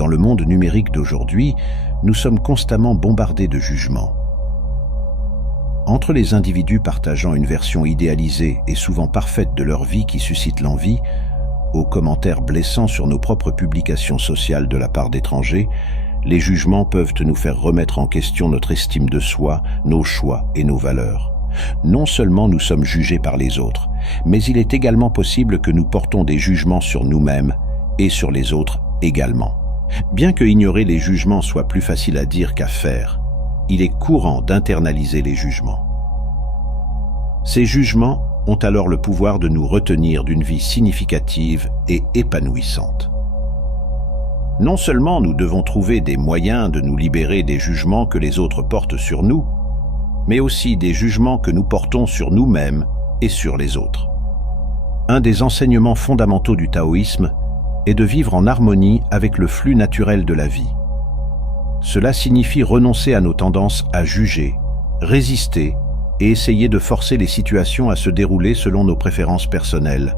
Dans le monde numérique d'aujourd'hui, nous sommes constamment bombardés de jugements. Entre les individus partageant une version idéalisée et souvent parfaite de leur vie qui suscite l'envie, aux commentaires blessants sur nos propres publications sociales de la part d'étrangers, les jugements peuvent nous faire remettre en question notre estime de soi, nos choix et nos valeurs. Non seulement nous sommes jugés par les autres, mais il est également possible que nous portons des jugements sur nous-mêmes et sur les autres également. Bien que ignorer les jugements soit plus facile à dire qu'à faire, il est courant d'internaliser les jugements. Ces jugements ont alors le pouvoir de nous retenir d'une vie significative et épanouissante. Non seulement nous devons trouver des moyens de nous libérer des jugements que les autres portent sur nous, mais aussi des jugements que nous portons sur nous-mêmes et sur les autres. Un des enseignements fondamentaux du taoïsme est de vivre en harmonie avec le flux naturel de la vie. Cela signifie renoncer à nos tendances à juger, résister et essayer de forcer les situations à se dérouler selon nos préférences personnelles.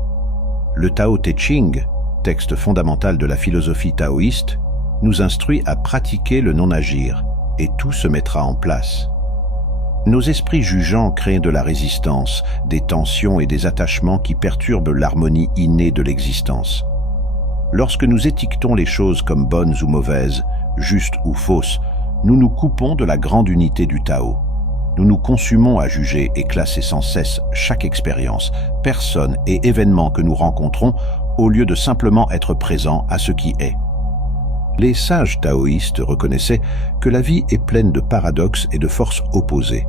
Le Tao Te Ching, texte fondamental de la philosophie taoïste, nous instruit à pratiquer le non-agir, et tout se mettra en place. Nos esprits jugeants créent de la résistance, des tensions et des attachements qui perturbent l'harmonie innée de l'existence. Lorsque nous étiquetons les choses comme bonnes ou mauvaises, justes ou fausses, nous nous coupons de la grande unité du Tao. Nous nous consumons à juger et classer sans cesse chaque expérience, personne et événement que nous rencontrons au lieu de simplement être présents à ce qui est. Les sages taoïstes reconnaissaient que la vie est pleine de paradoxes et de forces opposées.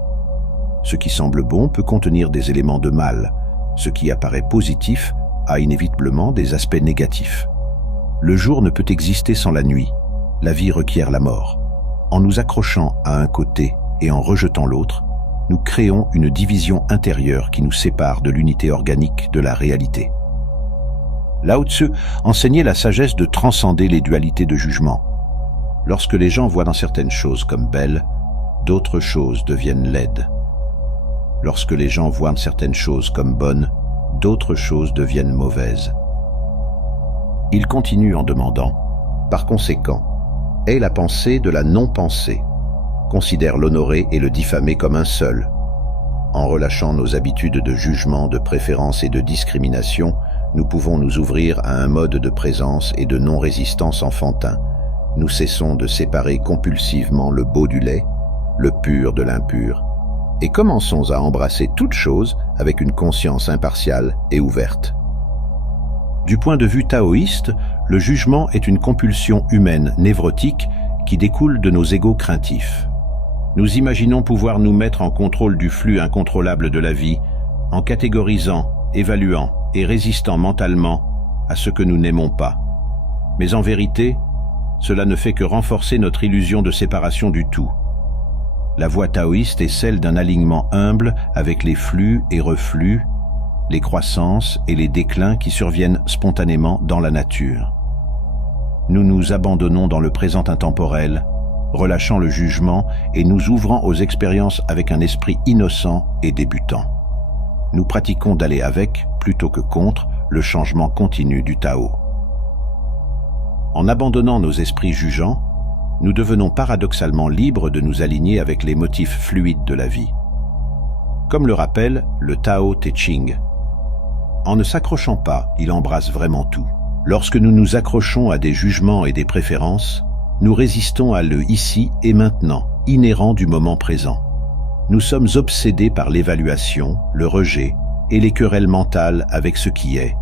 Ce qui semble bon peut contenir des éléments de mal. Ce qui apparaît positif a inévitablement des aspects négatifs. Le jour ne peut exister sans la nuit. La vie requiert la mort. En nous accrochant à un côté et en rejetant l'autre, nous créons une division intérieure qui nous sépare de l'unité organique de la réalité. Lao Tzu enseignait la sagesse de transcender les dualités de jugement. Lorsque les gens voient dans certaines choses comme belles, d'autres choses deviennent laides. Lorsque les gens voient certaines choses comme bonnes, d'autres choses deviennent mauvaises. Il continue en demandant, par conséquent, aie la pensée de la non-pensée, considère l'honoré et le diffamé comme un seul. En relâchant nos habitudes de jugement, de préférence et de discrimination, nous pouvons nous ouvrir à un mode de présence et de non-résistance enfantin. Nous cessons de séparer compulsivement le beau du laid, le pur de l'impur, et commençons à embrasser toute chose avec une conscience impartiale et ouverte. Du point de vue taoïste, le jugement est une compulsion humaine névrotique qui découle de nos égos craintifs. Nous imaginons pouvoir nous mettre en contrôle du flux incontrôlable de la vie, en catégorisant, évaluant et résistant mentalement à ce que nous n'aimons pas. Mais en vérité, cela ne fait que renforcer notre illusion de séparation du tout. La voie taoïste est celle d'un alignement humble avec les flux et reflux, les croissances et les déclins qui surviennent spontanément dans la nature. Nous nous abandonnons dans le présent intemporel, relâchant le jugement et nous ouvrant aux expériences avec un esprit innocent et débutant. Nous pratiquons d'aller avec, plutôt que contre, le changement continu du Tao. En abandonnant nos esprits jugeants, nous devenons paradoxalement libres de nous aligner avec les motifs fluides de la vie. Comme le rappelle le Tao Te Ching, en ne s'accrochant pas, il embrasse vraiment tout. Lorsque nous nous accrochons à des jugements et des préférences, nous résistons à le ici et maintenant, inhérent du moment présent. Nous sommes obsédés par l'évaluation, le rejet et les querelles mentales avec ce qui est.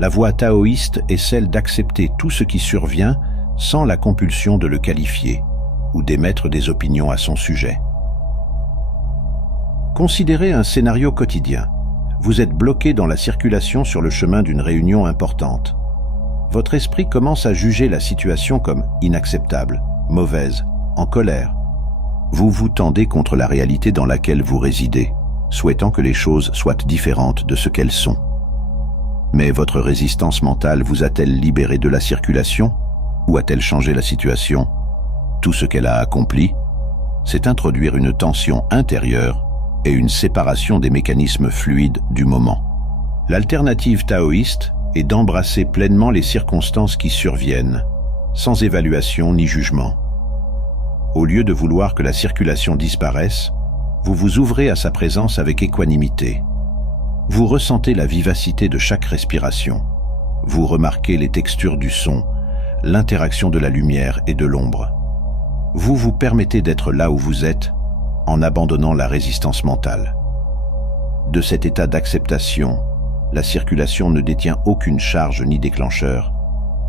La voie taoïste est celle d'accepter tout ce qui survient sans la compulsion de le qualifier ou d'émettre des opinions à son sujet. Considérez un scénario quotidien. Vous êtes bloqué dans la circulation sur le chemin d'une réunion importante. Votre esprit commence à juger la situation comme inacceptable, mauvaise, en colère. Vous vous tendez contre la réalité dans laquelle vous résidez, souhaitant que les choses soient différentes de ce qu'elles sont. Mais votre résistance mentale vous a-t-elle libéré de la circulation ou a-t-elle changé la situation? Tout ce qu'elle a accompli, c'est introduire une tension intérieure et une séparation des mécanismes fluides du moment. L'alternative taoïste est d'embrasser pleinement les circonstances qui surviennent, sans évaluation ni jugement. Au lieu de vouloir que la circulation disparaisse, vous vous ouvrez à sa présence avec équanimité. Vous ressentez la vivacité de chaque respiration. Vous remarquez les textures du son, l'interaction de la lumière et de l'ombre. Vous vous permettez d'être là où vous êtes, en abandonnant la résistance mentale. De cet état d'acceptation, la circulation ne détient aucune charge ni déclencheur.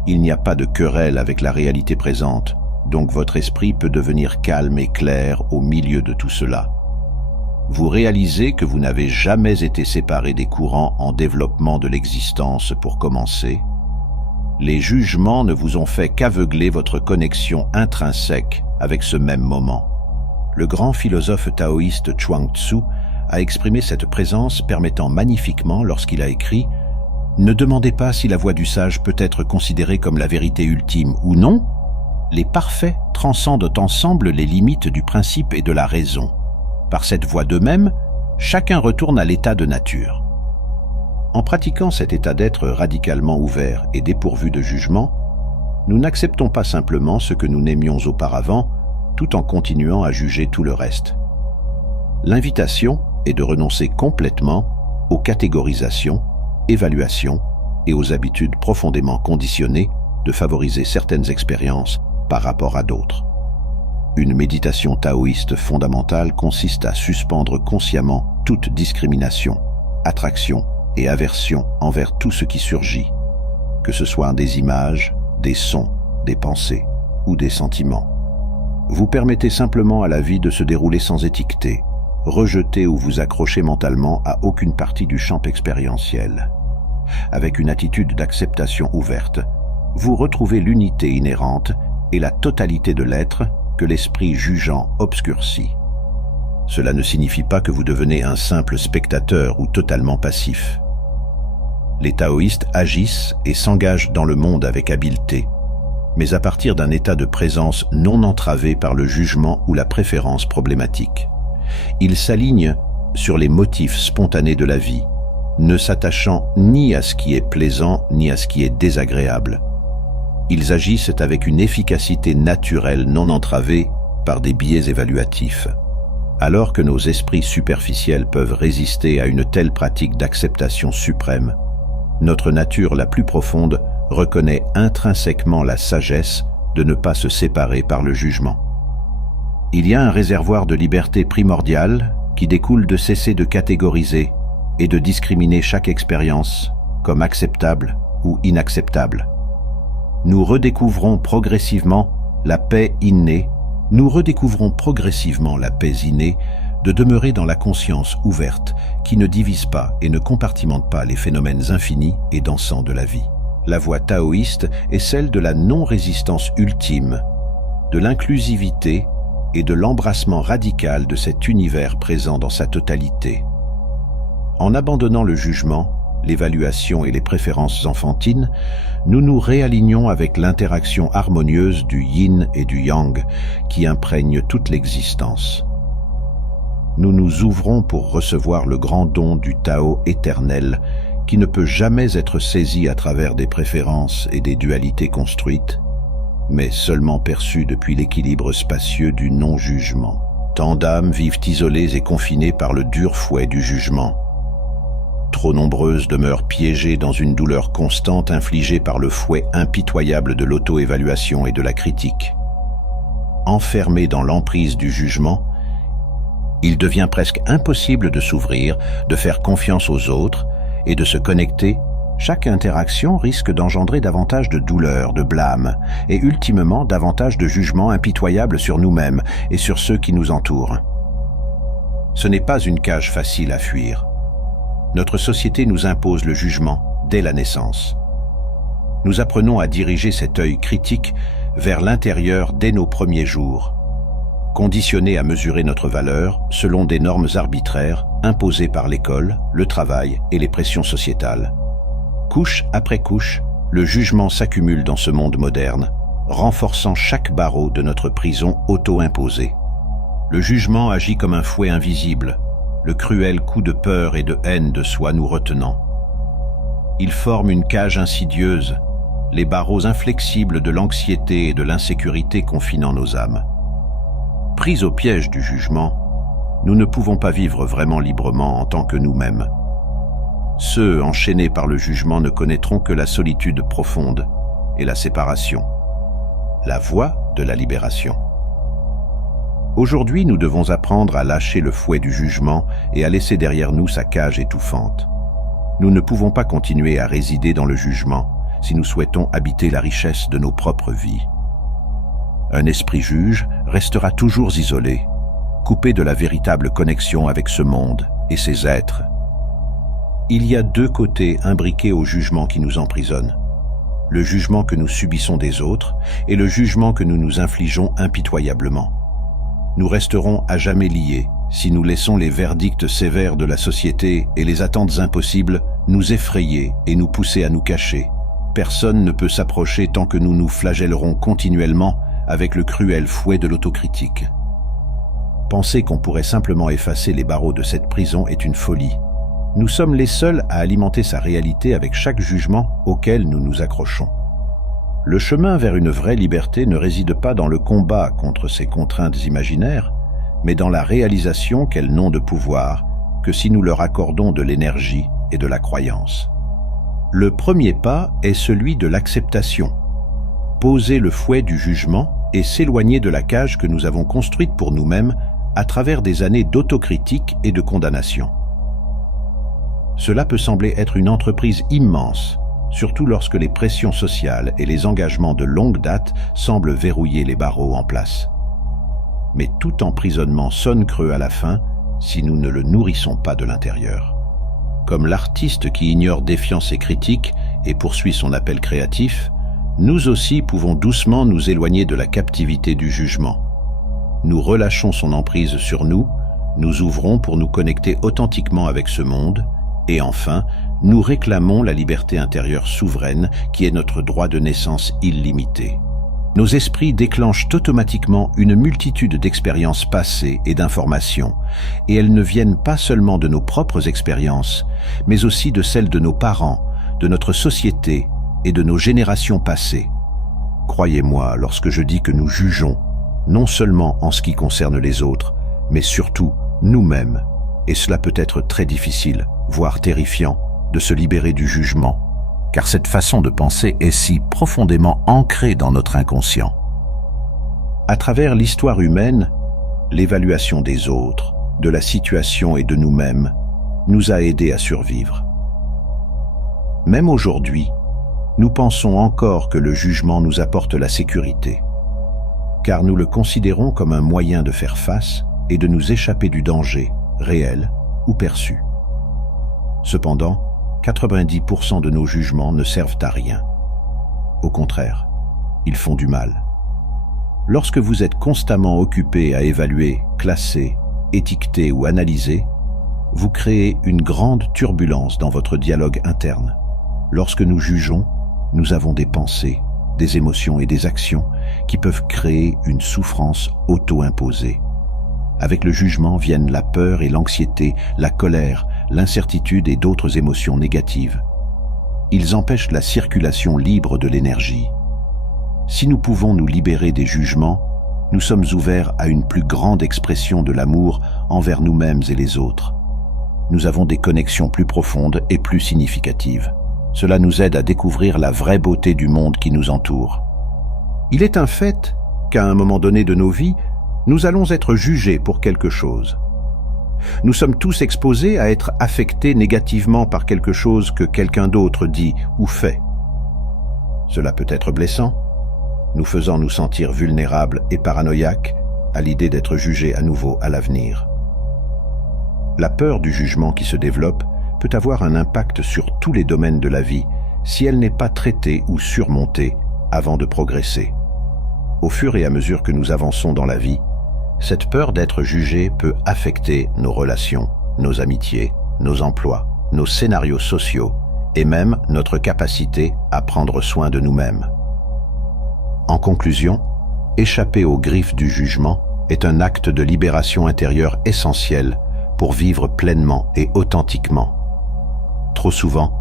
Il n'y a pas de querelle avec la réalité présente, donc votre esprit peut devenir calme et clair au milieu de tout cela. Vous réalisez que vous n'avez jamais été séparé des courants en développement de l'existence pour commencer. Les jugements ne vous ont fait qu'aveugler votre connexion intrinsèque avec ce même moment. Le grand philosophe taoïste Chuang Tzu a exprimé cette présence permettant magnifiquement lorsqu'il a écrit « Ne demandez pas si la voie du sage peut être considérée comme la vérité ultime ou non. Les parfaits transcendent ensemble les limites du principe et de la raison. Par cette voie d'eux-mêmes, chacun retourne à l'état de nature. » En pratiquant cet état d'être radicalement ouvert et dépourvu de jugement, nous n'acceptons pas simplement ce que nous n'aimions auparavant, tout en continuant à juger tout le reste. L'invitation est de renoncer complètement aux catégorisations, évaluations et aux habitudes profondément conditionnées de favoriser certaines expériences par rapport à d'autres. Une méditation taoïste fondamentale consiste à suspendre consciemment toute discrimination, attraction et aversion envers tout ce qui surgit, que ce soit des images, des sons, des pensées ou des sentiments. Vous permettez simplement à la vie de se dérouler sans étiqueter, rejeter ou vous accrocher mentalement à aucune partie du champ expérientiel. Avec une attitude d'acceptation ouverte, vous retrouvez l'unité inhérente et la totalité de l'être que l'esprit jugeant obscurcit. Cela ne signifie pas que vous devenez un simple spectateur ou totalement passif. Les taoïstes agissent et s'engagent dans le monde avec habileté, mais à partir d'un état de présence non entravé par le jugement ou la préférence problématique. Ils s'alignent sur les motifs spontanés de la vie, ne s'attachant ni à ce qui est plaisant ni à ce qui est désagréable. Ils agissent avec une efficacité naturelle non entravée par des biais évaluatifs. Alors que nos esprits superficiels peuvent résister à une telle pratique d'acceptation suprême, notre nature la plus profonde reconnaît intrinsèquement la sagesse de ne pas se séparer par le jugement. Il y a un réservoir de liberté primordiale qui découle de cesser de catégoriser et de discriminer chaque expérience comme acceptable ou inacceptable. Nous redécouvrons progressivement la paix innée, de demeurer dans la conscience ouverte qui ne divise pas et ne compartimente pas les phénomènes infinis et dansants de la vie. La voie taoïste est celle de la non-résistance ultime, de l'inclusivité et de l'embrassement radical de cet univers présent dans sa totalité. En abandonnant le jugement, l'évaluation et les préférences enfantines, nous nous réalignons avec l'interaction harmonieuse du yin et du yang qui imprègne toute l'existence. Nous nous ouvrons pour recevoir le grand don du Tao éternel qui ne peut jamais être saisi à travers des préférences et des dualités construites, mais seulement perçu depuis l'équilibre spacieux du non-jugement. Tant d'âmes vivent isolées et confinées par le dur fouet du jugement. Trop nombreuses demeurent piégées dans une douleur constante infligée par le fouet impitoyable de l'auto-évaluation et de la critique. Enfermées dans l'emprise du jugement, il devient presque impossible de s'ouvrir, de faire confiance aux autres et de se connecter. Chaque interaction risque d'engendrer davantage de douleur, de blâme et ultimement davantage de jugement impitoyable sur nous-mêmes et sur ceux qui nous entourent. Ce n'est pas une cage facile à fuir. Notre société nous impose le jugement dès la naissance. Nous apprenons à diriger cet œil critique vers l'intérieur dès nos premiers jours, conditionnés à mesurer notre valeur selon des normes arbitraires imposées par l'école, le travail et les pressions sociétales. Couche après couche, le jugement s'accumule dans ce monde moderne, renforçant chaque barreau de notre prison auto-imposée. Le jugement agit comme un fouet invisible, le cruel coup de peur et de haine de soi nous retenant. Il forme une cage insidieuse, les barreaux inflexibles de l'anxiété et de l'insécurité confinant nos âmes. Pris au piège du jugement, nous ne pouvons pas vivre vraiment librement en tant que nous-mêmes. Ceux enchaînés par le jugement ne connaîtront que la solitude profonde et la séparation, la voie de la libération. Aujourd'hui, nous devons apprendre à lâcher le fouet du jugement et à laisser derrière nous sa cage étouffante. Nous ne pouvons pas continuer à résider dans le jugement si nous souhaitons habiter la richesse de nos propres vies. Un esprit juge restera toujours isolé, coupé de la véritable connexion avec ce monde et ses êtres. Il y a deux côtés imbriqués au jugement qui nous emprisonnent. Le jugement que nous subissons des autres et le jugement que nous nous infligeons impitoyablement. Nous resterons à jamais liés si nous laissons les verdicts sévères de la société et les attentes impossibles nous effrayer et nous pousser à nous cacher. Personne ne peut s'approcher tant que nous nous flagellerons continuellement avec le cruel fouet de l'autocritique. Penser qu'on pourrait simplement effacer les barreaux de cette prison est une folie. Nous sommes les seuls à alimenter sa réalité avec chaque jugement auquel nous nous accrochons. Le chemin vers une vraie liberté ne réside pas dans le combat contre ces contraintes imaginaires, mais dans la réalisation qu'elles n'ont de pouvoir que si nous leur accordons de l'énergie et de la croyance. Le premier pas est celui de l'acceptation. Poser le fouet du jugement et s'éloigner de la cage que nous avons construite pour nous-mêmes à travers des années d'autocritique et de condamnation. Cela peut sembler être une entreprise immense, surtout lorsque les pressions sociales et les engagements de longue date semblent verrouiller les barreaux en place. Mais tout emprisonnement sonne creux à la fin si nous ne le nourrissons pas de l'intérieur. Comme l'artiste qui ignore défiance et critique et poursuit son appel créatif, nous aussi pouvons doucement nous éloigner de la captivité du jugement. Nous relâchons son emprise sur nous, nous ouvrons pour nous connecter authentiquement avec ce monde, et enfin, nous réclamons la liberté intérieure souveraine qui est notre droit de naissance illimité. Nos esprits déclenchent automatiquement une multitude d'expériences passées et d'informations, et elles ne viennent pas seulement de nos propres expériences, mais aussi de celles de nos parents, de notre société et de nos générations passées. Croyez-moi lorsque je dis que nous jugeons, non seulement en ce qui concerne les autres, mais surtout nous-mêmes, et cela peut être très difficile, voire terrifiant, de se libérer du jugement, car cette façon de penser est si profondément ancrée dans notre inconscient. À travers l'histoire humaine, l'évaluation des autres, de la situation et de nous-mêmes nous a aidés à survivre. Même aujourd'hui, nous pensons encore que le jugement nous apporte la sécurité, car nous le considérons comme un moyen de faire face et de nous échapper du danger, réel ou perçu. Cependant, 90% de nos jugements ne servent à rien. Au contraire, ils font du mal. Lorsque vous êtes constamment occupé à évaluer, classer, étiqueter ou analyser, vous créez une grande turbulence dans votre dialogue interne. Lorsque nous jugeons, nous avons des pensées, des émotions et des actions qui peuvent créer une souffrance auto-imposée. Avec le jugement viennent la peur et l'anxiété, la colère, l'incertitude et d'autres émotions négatives. Ils empêchent la circulation libre de l'énergie. Si nous pouvons nous libérer des jugements, nous sommes ouverts à une plus grande expression de l'amour envers nous-mêmes et les autres. Nous avons des connexions plus profondes et plus significatives. Cela nous aide à découvrir la vraie beauté du monde qui nous entoure. Il est un fait qu'à un moment donné de nos vies, nous allons être jugés pour quelque chose. Nous sommes tous exposés à être affectés négativement par quelque chose que quelqu'un d'autre dit ou fait. Cela peut être blessant, nous faisant nous sentir vulnérables et paranoïaques à l'idée d'être jugés à nouveau à l'avenir. La peur du jugement qui se développe peut avoir un impact sur tous les domaines de la vie si elle n'est pas traitée ou surmontée avant de progresser. Au fur et à mesure que nous avançons dans la vie, cette peur d'être jugé peut affecter nos relations, nos amitiés, nos emplois, nos scénarios sociaux et même notre capacité à prendre soin de nous-mêmes. En conclusion, échapper aux griffes du jugement est un acte de libération intérieure essentiel pour vivre pleinement et authentiquement. Trop souvent,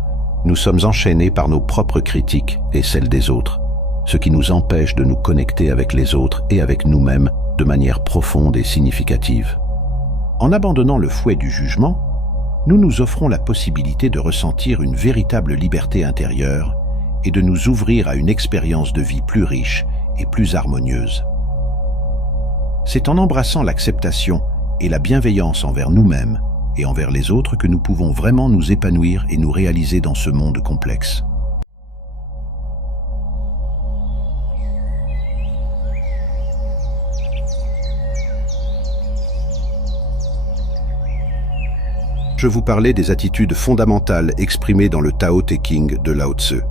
Nous sommes enchaînés par nos propres critiques et celles des autres, ce qui nous empêche de nous connecter avec les autres et avec nous-mêmes de manière profonde et significative. En abandonnant le fouet du jugement, nous nous offrons la possibilité de ressentir une véritable liberté intérieure et de nous ouvrir à une expérience de vie plus riche et plus harmonieuse. C'est en embrassant l'acceptation et la bienveillance envers nous-mêmes et envers les autres que nous pouvons vraiment nous épanouir et nous réaliser dans ce monde complexe. Je vous parlais des attitudes fondamentales exprimées dans le Tao Te Ching de Lao Tzu.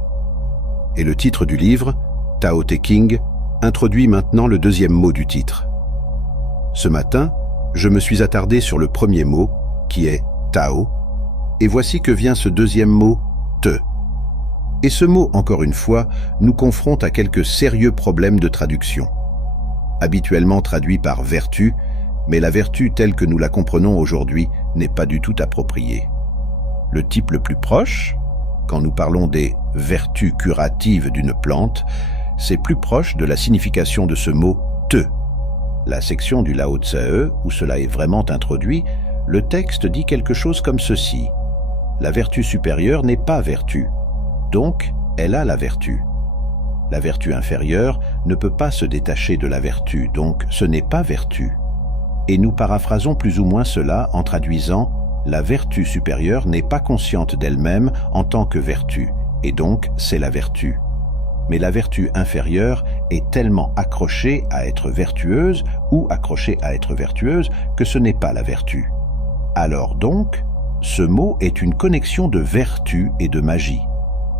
Et le titre du livre, Tao Te Ching, introduit maintenant le deuxième mot du titre. Ce matin, je me suis attardé sur le premier mot, qui est Tao, et voici que vient ce deuxième mot, Te. Et ce mot, encore une fois, nous confronte à quelques sérieux problèmes de traduction. Habituellement traduit par vertu, mais la vertu telle que nous la comprenons aujourd'hui n'est pas du tout appropriée. Le type le plus proche, quand nous parlons des vertus curatives d'une plante, c'est plus proche de la signification de ce mot « te ». La section du Lao Tse, où cela est vraiment introduit, le texte dit quelque chose comme ceci. La vertu supérieure n'est pas vertu, donc elle a la vertu. La vertu inférieure ne peut pas se détacher de la vertu, donc ce n'est pas vertu. Et nous paraphrasons plus ou moins cela en traduisant « la vertu supérieure n'est pas consciente d'elle-même en tant que vertu, et donc c'est la vertu. Mais la vertu inférieure est tellement accrochée à être vertueuse ou accrochée à être vertueuse que ce n'est pas la vertu. Alors donc, ce mot est une connexion de vertu et de magie.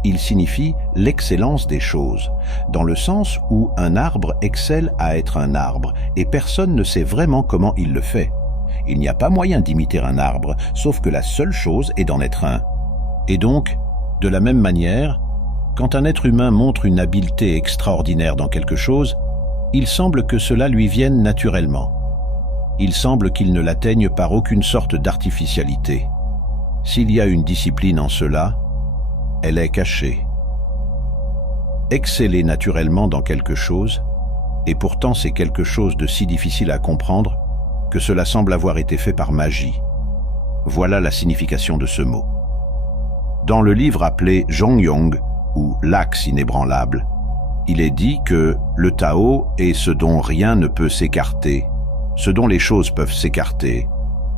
Il signifie l'excellence des choses, dans le sens où un arbre excelle à être un arbre, et personne ne sait vraiment comment il le fait. Il n'y a pas moyen d'imiter un arbre, sauf que la seule chose est d'en être un. Et donc, de la même manière, quand un être humain montre une habileté extraordinaire dans quelque chose, il semble que cela lui vienne naturellement. Il semble qu'il ne l'atteigne par aucune sorte d'artificialité. S'il y a une discipline en cela, elle est cachée. Exceller naturellement dans quelque chose, et pourtant c'est quelque chose de si difficile à comprendre que cela semble avoir été fait par magie. Voilà la signification de ce mot. Dans le livre appelé Zhongyong, ou l'axe inébranlable, il est dit que le Tao est ce dont rien ne peut s'écarter, ce dont les choses peuvent s'écarter,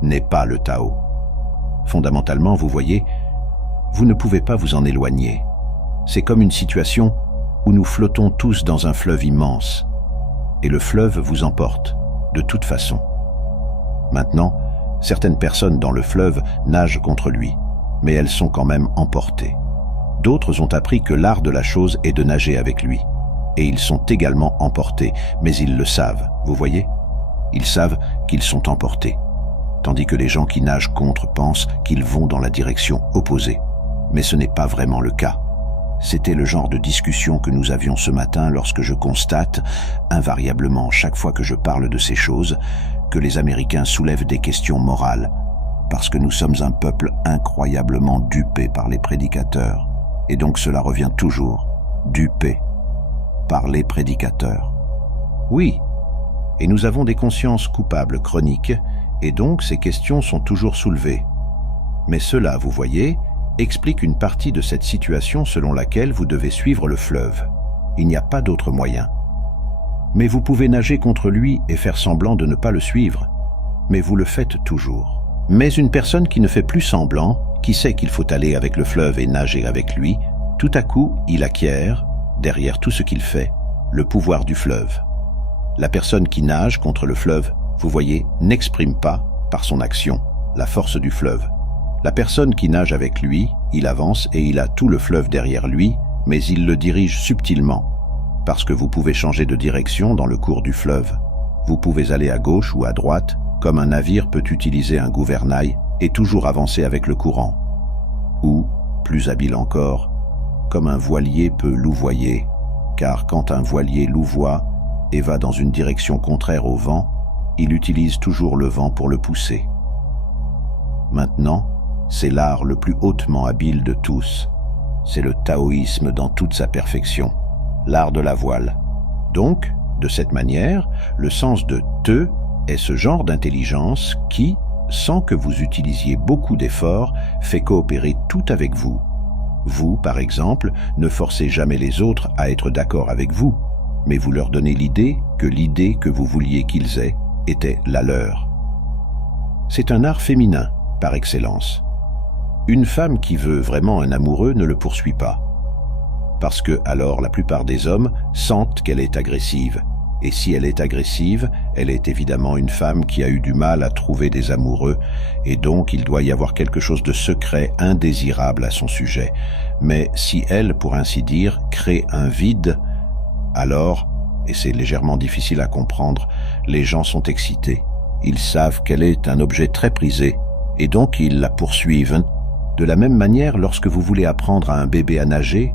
n'est pas le Tao. Fondamentalement, vous voyez, vous ne pouvez pas vous en éloigner. C'est comme une situation où nous flottons tous dans un fleuve immense, et le fleuve vous emporte, de toute façon. Maintenant, certaines personnes dans le fleuve nagent contre lui, mais elles sont quand même emportées. D'autres ont appris que l'art de la chose est de nager avec lui, et ils sont également emportés, mais ils le savent, vous voyez? Ils savent qu'ils sont emportés, tandis que les gens qui nagent contre pensent qu'ils vont dans la direction opposée. Mais ce n'est pas vraiment le cas. C'était le genre de discussion que nous avions ce matin lorsque je constate, invariablement chaque fois que je parle de ces choses, que les Américains soulèvent des questions morales, parce que nous sommes un peuple incroyablement dupé par les prédicateurs. Et donc cela revient toujours, dupé par les prédicateurs. Oui, et nous avons des consciences coupables chroniques, et donc ces questions sont toujours soulevées. Mais cela, vous voyez, explique une partie de cette situation selon laquelle vous devez suivre le fleuve. Il n'y a pas d'autre moyen. Mais vous pouvez nager contre lui et faire semblant de ne pas le suivre, mais vous le faites toujours. Mais une personne qui ne fait plus semblant, qui sait qu'il faut aller avec le fleuve et nager avec lui, tout à coup, il acquiert, derrière tout ce qu'il fait, le pouvoir du fleuve. La personne qui nage contre le fleuve, vous voyez, n'exprime pas, par son action, la force du fleuve. La personne qui nage avec lui, il avance et il a tout le fleuve derrière lui, mais il le dirige subtilement, parce que vous pouvez changer de direction dans le cours du fleuve. Vous pouvez aller à gauche ou à droite, comme un navire peut utiliser un gouvernail et toujours avancer avec le courant. Ou, plus habile encore, comme un voilier peut louvoyer, car quand un voilier louvoie et va dans une direction contraire au vent, il utilise toujours le vent pour le pousser. Maintenant, c'est l'art le plus hautement habile de tous, c'est le taoïsme dans toute sa perfection, l'art de la voile. Donc, de cette manière, le sens de te est ce genre d'intelligence qui, sans que vous utilisiez beaucoup d'efforts, fait coopérer tout avec vous. Vous, par exemple, ne forcez jamais les autres à être d'accord avec vous, mais vous leur donnez l'idée que vous vouliez qu'ils aient était la leur. C'est un art féminin, par excellence. Une femme qui veut vraiment un amoureux ne le poursuit pas. Parce que, alors, la plupart des hommes sentent qu'elle est agressive. Et si elle est agressive, elle est évidemment une femme qui a eu du mal à trouver des amoureux, et donc il doit y avoir quelque chose de secret, indésirable à son sujet. Mais si elle, pour ainsi dire, crée un vide, alors, et c'est légèrement difficile à comprendre, les gens sont excités. Ils savent qu'elle est un objet très prisé, et donc ils la poursuivent. De la même manière, lorsque vous voulez apprendre à un bébé à nager,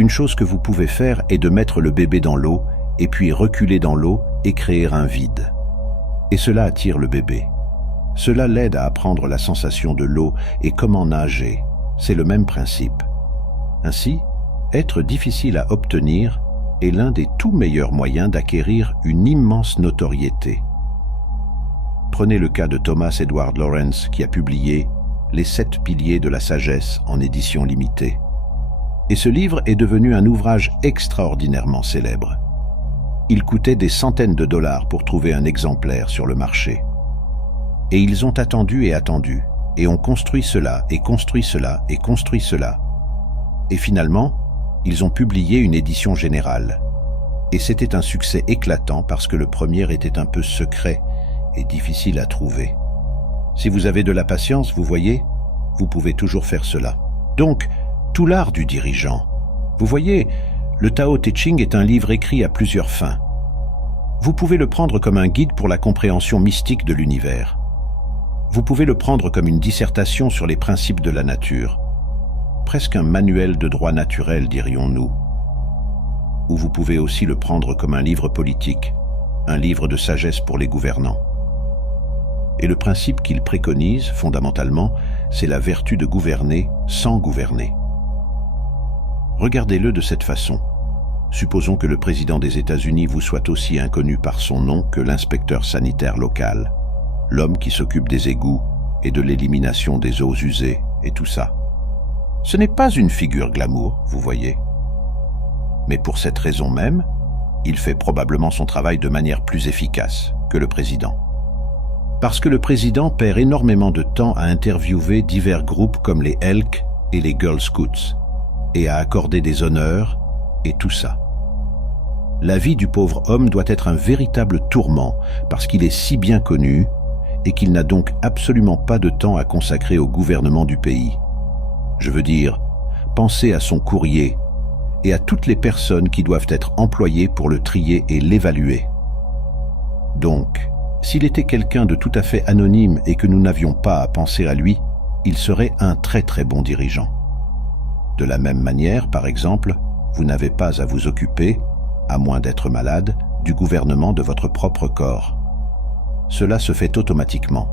une chose que vous pouvez faire est de mettre le bébé dans l'eau, et puis reculer dans l'eau et créer un vide. Et cela attire le bébé. Cela l'aide à apprendre la sensation de l'eau et comment nager. C'est le même principe. Ainsi, être difficile à obtenir est l'un des tout meilleurs moyens d'acquérir une immense notoriété. Prenez le cas de Thomas Edward Lawrence qui a publié « Les 7 piliers de la sagesse » en édition limitée. Et ce livre est devenu un ouvrage extraordinairement célèbre. Il coûtait des centaines de dollars pour trouver un exemplaire sur le marché. Et ils ont attendu et ont construit cela, et construit cela, et construit cela. Et finalement, ils ont publié une édition générale. Et c'était un succès éclatant parce que le premier était un peu secret et difficile à trouver. Si vous avez de la patience, vous voyez, vous pouvez toujours faire cela. Donc, tout l'art du dirigeant. Vous voyez, le Tao Te Ching est un livre écrit à plusieurs fins. Vous pouvez le prendre comme un guide pour la compréhension mystique de l'univers. Vous pouvez le prendre comme une dissertation sur les principes de la nature. Presque un manuel de droit naturel, dirions-nous. Ou vous pouvez aussi le prendre comme un livre politique, un livre de sagesse pour les gouvernants. Et le principe qu'il préconise, fondamentalement, c'est la vertu de gouverner sans gouverner. Regardez-le de cette façon. Supposons que le président des États-Unis vous soit aussi inconnu par son nom que l'inspecteur sanitaire local, l'homme qui s'occupe des égouts et de l'élimination des eaux usées et tout ça. Ce n'est pas une figure glamour, vous voyez. Mais pour cette raison même, il fait probablement son travail de manière plus efficace que le président. Parce que le président perd énormément de temps à interviewer divers groupes comme les Elks et les Girl Scouts, et à accorder des honneurs, et tout ça. La vie du pauvre homme doit être un véritable tourment, parce qu'il est si bien connu, et qu'il n'a donc absolument pas de temps à consacrer au gouvernement du pays. Je veux dire, pensez à son courrier, et à toutes les personnes qui doivent être employées pour le trier et l'évaluer. Donc, s'il était quelqu'un de tout à fait anonyme et que nous n'avions pas à penser à lui, il serait un très très bon dirigeant. De la même manière, par exemple, vous n'avez pas à vous occuper, à moins d'être malade, du gouvernement de votre propre corps. Cela se fait automatiquement.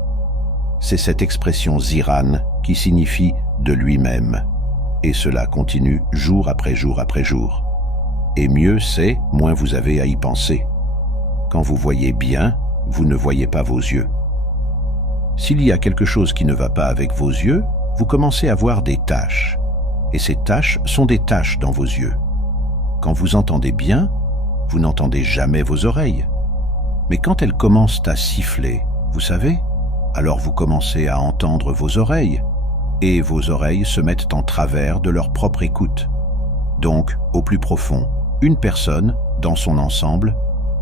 C'est cette expression ziran qui signifie « de lui-même ». Et cela continue jour après jour après jour. Et mieux c'est, moins vous avez à y penser. Quand vous voyez bien, vous ne voyez pas vos yeux. S'il y a quelque chose qui ne va pas avec vos yeux, vous commencez à voir des taches. Et ces taches sont des taches dans vos yeux. Quand vous entendez bien, vous n'entendez jamais vos oreilles. Mais quand elles commencent à siffler, vous savez, alors vous commencez à entendre vos oreilles. Et vos oreilles se mettent en travers de leur propre écoute. Donc, au plus profond, une personne, dans son ensemble,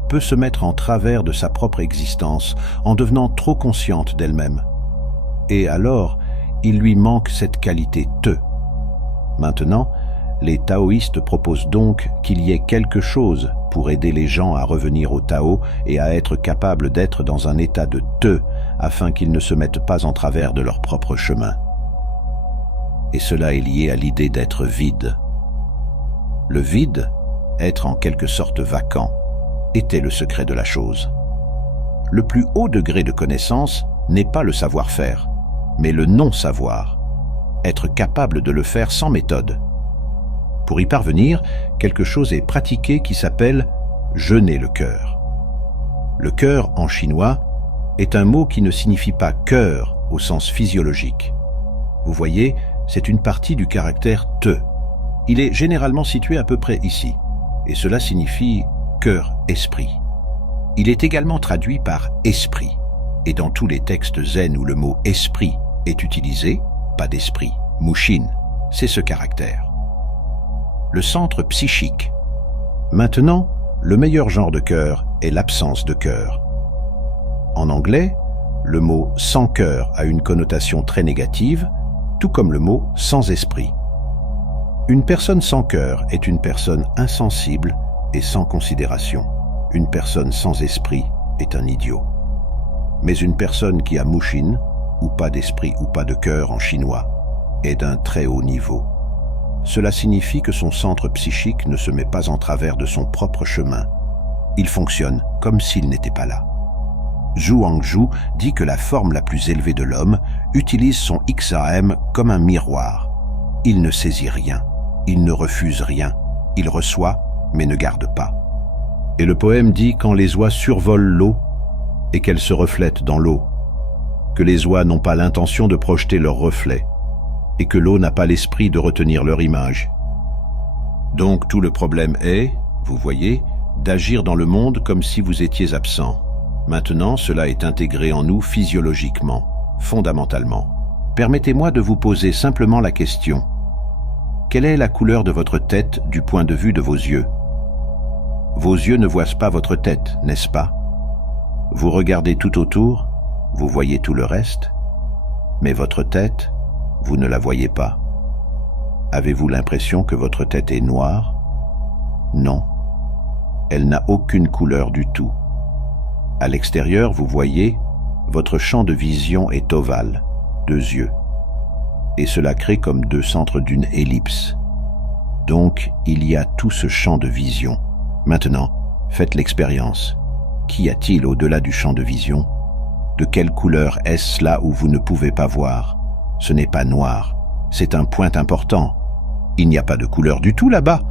peut se mettre en travers de sa propre existence en devenant trop consciente d'elle-même. Et alors, il lui manque cette qualité te. Maintenant, les taoïstes proposent donc qu'il y ait quelque chose pour aider les gens à revenir au Tao et à être capables d'être dans un état de te afin qu'ils ne se mettent pas en travers de leur propre chemin. Et cela est lié à l'idée d'être vide. Le vide, être en quelque sorte vacant, était le secret de la chose. Le plus haut degré de connaissance n'est pas le savoir-faire, mais le non-savoir, être capable de le faire sans méthode. Pour y parvenir, quelque chose est pratiqué qui s'appelle « jeûner le cœur ». Le cœur, en chinois, est un mot qui ne signifie pas « cœur » au sens physiologique. Vous voyez, c'est une partie du caractère « te ». Il est généralement situé à peu près ici, et cela signifie « cœur-esprit ». Il est également traduit par « esprit », et dans tous les textes zen où le mot « esprit » est utilisé, pas d'esprit, mushin, c'est ce caractère. Le centre psychique. Maintenant, le meilleur genre de cœur est l'absence de cœur. En anglais, le mot « sans cœur » a une connotation très négative, tout comme le mot « sans esprit ». Une personne sans cœur est une personne insensible et sans considération. Une personne sans esprit est un idiot. Mais une personne qui a mushin, ou pas d'esprit ou pas de cœur en chinois, est d'un très haut niveau. Cela signifie que son centre psychique ne se met pas en travers de son propre chemin. Il fonctionne comme s'il n'était pas là. Zhuangzi dit que la forme la plus élevée de l'homme utilise son XAM comme un miroir. Il ne saisit rien, il ne refuse rien, il reçoit mais ne garde pas. Et le poème dit quand les oies survolent l'eau et qu'elles se reflètent dans l'eau, que les oies n'ont pas l'intention de projeter leur reflet et que l'eau n'a pas l'esprit de retenir leur image. Donc tout le problème est, vous voyez, d'agir dans le monde comme si vous étiez absent. Maintenant, cela est intégré en nous physiologiquement, fondamentalement. Permettez-moi de vous poser simplement la question. Quelle est la couleur de votre tête du point de vue de vos yeux? Vos yeux ne voient pas votre tête, n'est-ce pas? Vous regardez tout autour, vous voyez tout le reste, mais votre tête, vous ne la voyez pas. Avez-vous l'impression que votre tête est noire? Non. Elle n'a aucune couleur du tout. À l'extérieur, vous voyez, votre champ de vision est ovale, 2 yeux. Et cela crée comme 2 centres d'une ellipse. Donc, il y a tout ce champ de vision. Maintenant, faites l'expérience. Qu'y a-t-il au-delà du champ de vision? De quelle couleur est-ce là où vous ne pouvez pas voir? Ce n'est pas noir, c'est un point important. Il n'y a pas de couleur du tout là-bas.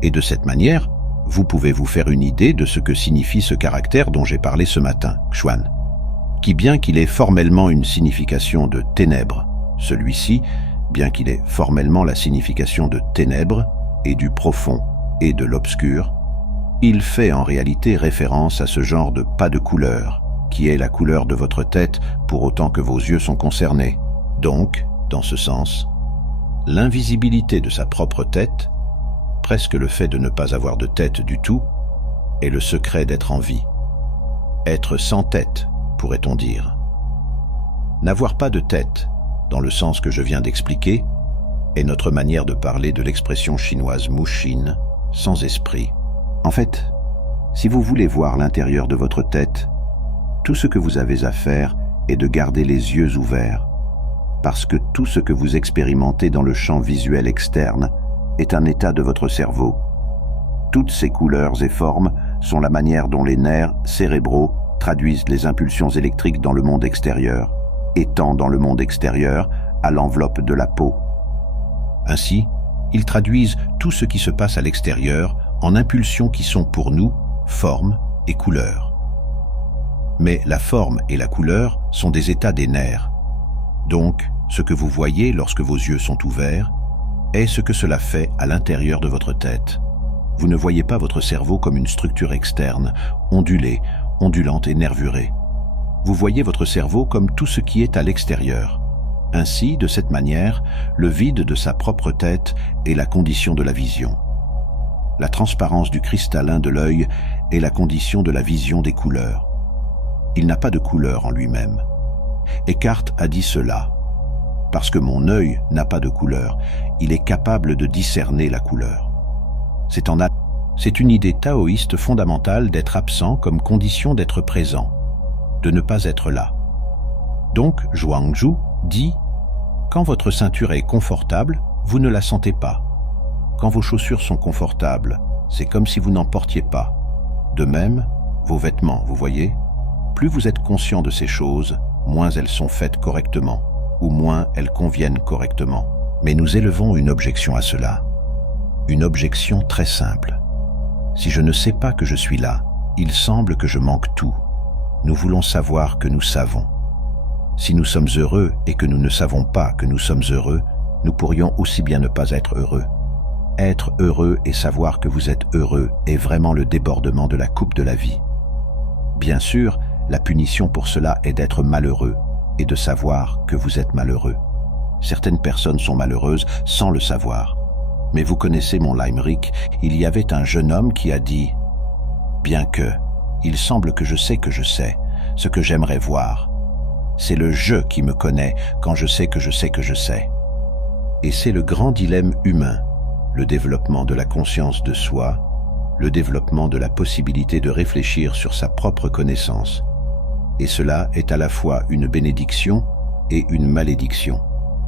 Et de cette manière, vous pouvez vous faire une idée de ce que signifie ce caractère dont j'ai parlé ce matin, Xuan, qui bien qu'il ait formellement une signification de ténèbres, celui-ci, bien qu'il ait formellement la signification de ténèbres et du profond et de l'obscur, il fait en réalité référence à ce genre de pas de couleur, qui est la couleur de votre tête pour autant que vos yeux sont concernés. Donc, dans ce sens, l'invisibilité de sa propre tête, presque le fait de ne pas avoir de tête du tout, est le secret d'être en vie. Être sans tête, pourrait-on dire. N'avoir pas de tête, dans le sens que je viens d'expliquer, est notre manière de parler de l'expression chinoise mushin, sans esprit. En fait, si vous voulez voir l'intérieur de votre tête, tout ce que vous avez à faire est de garder les yeux ouverts, parce que tout ce que vous expérimentez dans le champ visuel externe est un état de votre cerveau. Toutes ces couleurs et formes sont la manière dont les nerfs cérébraux traduisent les impulsions électriques dans le monde extérieur, étant dans le monde extérieur à l'enveloppe de la peau. Ainsi, ils traduisent tout ce qui se passe à l'extérieur en impulsions qui sont pour nous forme et couleur. Mais la forme et la couleur sont des états des nerfs. Donc, ce que vous voyez lorsque vos yeux sont ouverts est ce que cela fait à l'intérieur de votre tête. Vous ne voyez pas votre cerveau comme une structure externe, ondulée, ondulante et nervurée. Vous voyez votre cerveau comme tout ce qui est à l'extérieur. Ainsi, de cette manière, le vide de sa propre tête est la condition de la vision. La transparence du cristallin de l'œil est la condition de la vision des couleurs. Il n'a pas de couleur en lui-même. Eckhart a dit cela. Parce que mon œil n'a pas de couleur, il est capable de discerner la couleur. C'est une idée taoïste fondamentale d'être absent comme condition d'être présent, de ne pas être là. Donc, Zhuangzi dit « Quand votre ceinture est confortable, vous ne la sentez pas. Quand vos chaussures sont confortables, c'est comme si vous n'en portiez pas. De même, vos vêtements, vous voyez, plus vous êtes conscient de ces choses, moins elles sont faites correctement, ou moins elles conviennent correctement. Mais nous élevons une objection à cela. une objection très simple. Si je ne sais pas que je suis là, il semble que je manque tout. Nous voulons savoir que nous savons. Si nous sommes heureux et que nous ne savons pas que nous sommes heureux, nous pourrions aussi bien ne pas être heureux. Être heureux et savoir que vous êtes heureux est vraiment le débordement de la coupe de la vie. Bien sûr, la punition pour cela est d'être malheureux et de savoir que vous êtes malheureux. Certaines personnes sont malheureuses sans le savoir. Mais vous connaissez mon Limerick, il y avait un jeune homme qui a dit « Bien que, il semble que je sais ce que j'aimerais voir. C'est le je qui me connaît quand je sais que je sais que je sais. » Et c'est le grand dilemme humain, le développement de la conscience de soi, le développement de la possibilité de réfléchir sur sa propre connaissance. Et cela est à la fois une bénédiction et une malédiction.